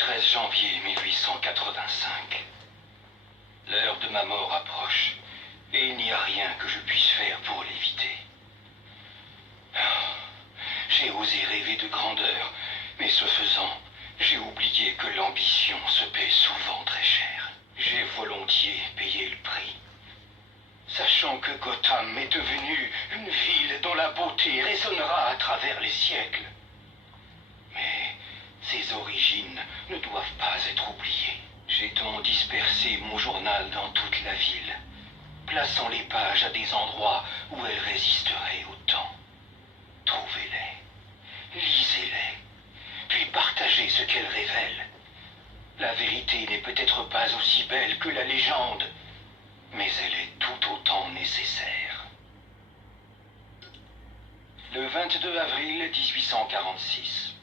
13 janvier 1885. L'heure de ma mort approche, et il n'y a rien que je puisse faire pour l'éviter. J'ai osé rêver de grandeur, mais ce faisant, j'ai oublié que l'ambition se paie souvent très cher. J'ai volontiers payé le prix. Sachant que Gotham est devenue une ville dont la beauté résonnera à travers les siècles. Mais ses origines ne doivent pas être oubliées. J'ai donc dispersé mon journal dans toute la ville, plaçant les pages à des endroits où elles résisteraient au temps. Trouvez-les, lisez-les, puis partagez ce qu'elles révèlent. La vérité n'est peut-être pas aussi belle que la légende, mais elle est tout autant nécessaire. Le 22 avril 1846.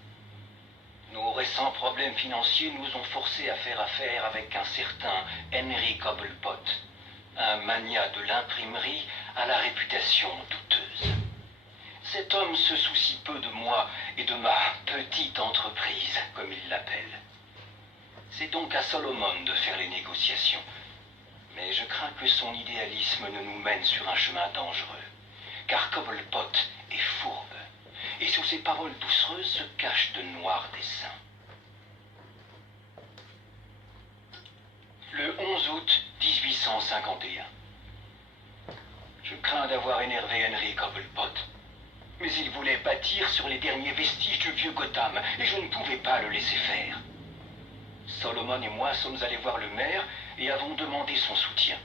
Nos récents problèmes financiers nous ont forcés à faire affaire avec un certain Henry Cobblepot, un magnat de l'imprimerie à la réputation douteuse. Cet homme se soucie peu de moi et de ma petite entreprise, comme il l'appelle. C'est donc à Solomon de faire les négociations. Mais je crains que son idéalisme ne nous mène sur un chemin dangereux, car Cobblepot est fourbe, et sous ses paroles doucereuses se cachent de noirs desseins. Le 11 août 1851. Je crains d'avoir énervé Henry Cobblepot, mais il voulait bâtir sur les derniers vestiges du vieux Gotham, et je ne pouvais pas le laisser faire. Solomon et moi sommes allés voir le maire et avons demandé son soutien.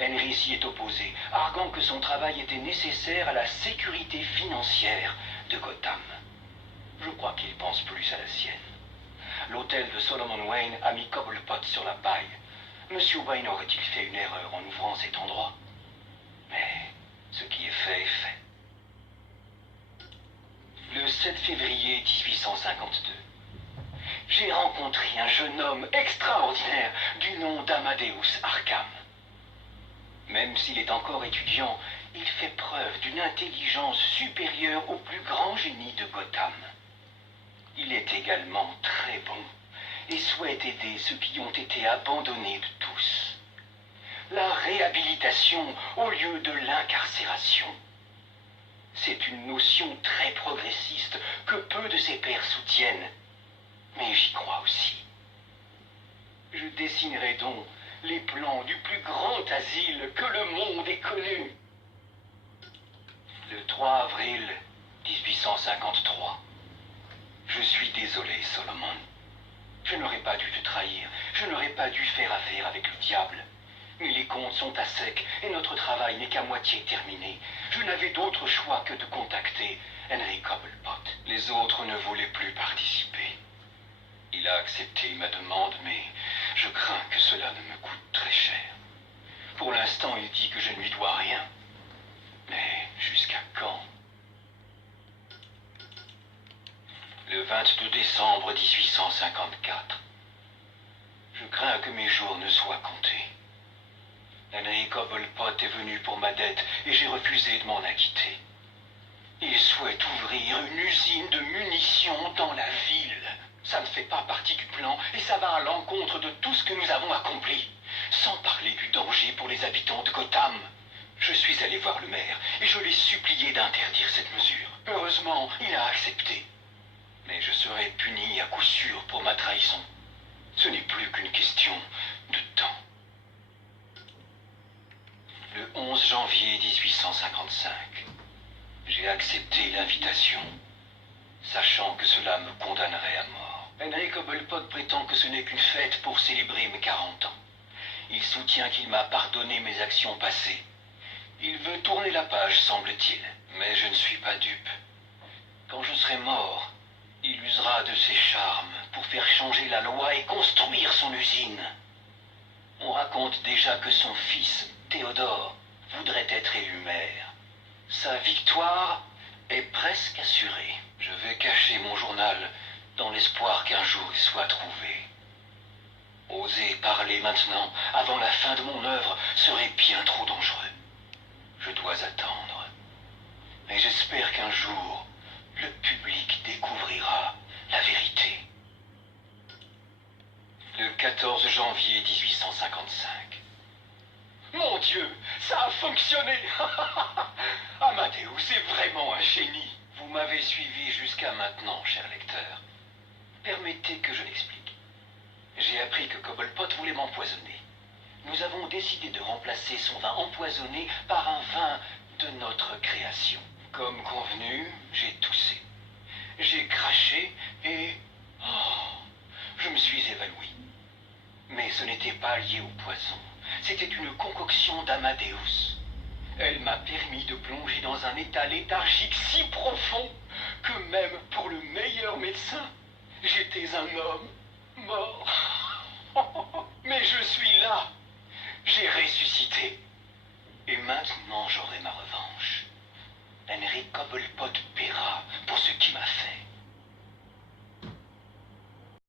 Henry s'y est opposé, arguant que son travail était nécessaire à la sécurité financière de Gotham. Je crois qu'il pense plus à la sienne. L'hôtel de Solomon Wayne a mis Cobblepot sur la paille. Monsieur Wayne aurait-il fait une erreur en ouvrant cet endroit? Mais ce qui est fait est fait. Le 7 février 1852. J'ai rencontré un jeune homme extraordinaire du nom d'Amadeus Arkham. Même s'il est encore étudiant, il fait preuve d'une intelligence supérieure au plus grand génie de Gotham. Il est également très bon et souhaite aider ceux qui ont été abandonnés de tous. La réhabilitation au lieu de l'incarcération. C'est une notion très progressiste que peu de ses pairs soutiennent. Mais j'y crois aussi. Je dessinerai donc les plans du plus grand asile que le monde ait connu. Le 3 avril 1853. Je suis désolé, Solomon. Je n'aurais pas dû te trahir. Je n'aurais pas dû faire affaire avec le diable. Mais les comptes sont à sec et notre travail n'est qu'à moitié terminé. Je n'avais d'autre choix que de contacter Henry Cobblepot. Les autres ne voulaient plus participer. Il a accepté ma demande, mais je crains que cela ne me coûte très cher. Pour l'instant, il dit que je ne lui dois rien. Mais jusqu'à quand? Le 22 décembre 1854. Je crains que mes jours ne soient comptés. Henry Cobblepot est venu pour ma dette et j'ai refusé de m'en acquitter. Il souhaite ouvrir une usine de munitions dans la ville. Ça ne fait pas partie du plan et ça va à l'encontre de tout ce que nous avons accompli. Sans parler du danger pour les habitants de Gotham. Je suis allé voir le maire et je l'ai supplié d'interdire cette mesure. Heureusement, il a accepté. Mais je serai puni à coup sûr pour ma trahison. Ce n'est plus qu'une question de temps. Le 11 janvier 1855. J'ai accepté l'invitation, sachant que cela me condamnerait à mort. Henry Cobblepot prétend que ce n'est qu'une fête pour célébrer mes 40 ans. Il soutient qu'il m'a pardonné mes actions passées. Il veut tourner la page, semble-t-il, mais je ne suis pas dupe. Quand je serai mort, il usera de ses charmes pour faire changer la loi et construire son usine. On raconte déjà que son fils, Théodore, voudrait être élu maire. Sa victoire est presque assurée. Je vais cacher mon journal dans l'espoir qu'un jour il soit trouvé. Oser parler maintenant, avant la fin de mon œuvre, serait bien trop dangereux. Je dois attendre. Mais j'espère qu'un jour, le public découvrira la vérité. Le 14 janvier 1855. Mon Dieu, ça a fonctionné. Amadeus est vraiment un génie. Vous m'avez suivi jusqu'à maintenant, cher lecteur. Permettez que je l'explique. J'ai appris que Cobblepot voulait m'empoisonner. Nous avons décidé de remplacer son vin empoisonné par un vin de notre création. Comme convenu, j'ai toussé. J'ai craché et... oh, je me suis évanoui. Mais ce n'était pas lié au poison. C'était une concoction d'Amadeus. Elle m'a permis de plonger dans un état léthargique si profond que même pour le meilleur médecin, j'étais un homme mort. Mais je suis là. J'ai ressuscité. Et maintenant j'aurai ma revanche. Henry Cobblepot